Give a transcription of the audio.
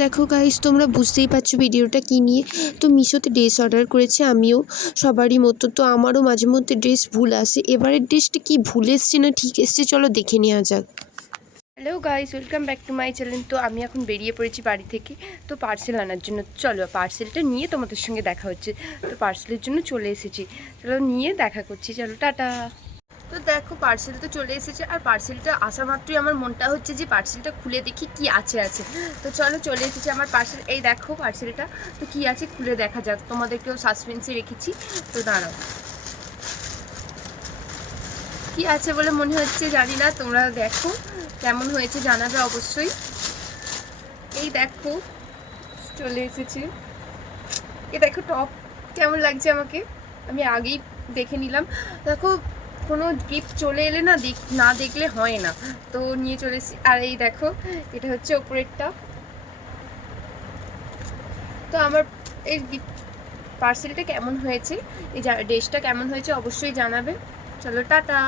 দেখো গাইস তোমরা বুঝতেই পারছ ভিডিওটা কী নিয়ে। তো মিশোতে ড্রেস অর্ডার করেছি আমিও, সবারই মতো। তো আমারও মাঝে মধ্যে ড্রেস ভুল আসে। এবারের ড্রেসটা কি ভুল এসছে না ঠিক এসছে, চলো দেখে নেওয়া যাক। Hello guys welcome back to my channel তো আমি এখন বেরিয়ে পড়েছি বাড়ি থেকে। তো পার্সেল আনার জন্য, চলো পার্সেলটা নিয়ে তোমাদের সঙ্গে দেখা হচ্ছে। তো পার্সেলের জন্য চলে এসেছি। চলো নিয়ে দেখা করছি। চলো, টাটা। তো দেখো পার্সেল তো চলে এসেছে। আর পার্সেলটা আসা মাত্রই আমার মনটা হচ্ছে যে পার্সেলটা খুলে দেখি কি আছে আছে। তো চলো চলে এসেছে আমার পার্সেল এই দেখো পার্সেলটা তো কি আছে খুলে দেখা যাক। তোমাদেরকেও সাসপেন্সে রেখেছি। তো দাঁড়াও। কি আছে বলে মনে হচ্ছে জানি না। তোমরা দেখো কেমন হয়েছে জানাবে অবশ্যই। এই দেখো, চলে এসেছে। এ দেখো টপ কেমন লাগছে আমাকে? আমি আগেই দেখে নিলাম। দেখো কোনো গিফট চলে এলে না দেখ, না দেখলে হয় না। তো নিয়ে চলেছি আর এই দেখো, এটা হচ্ছে ওপরেরটা তো আমার এই গিফট পার্সেলটা কেমন হয়েছে? এই ড্রেসটা কেমন হয়েছে অবশ্যই জানাবে। চলো, টাটা!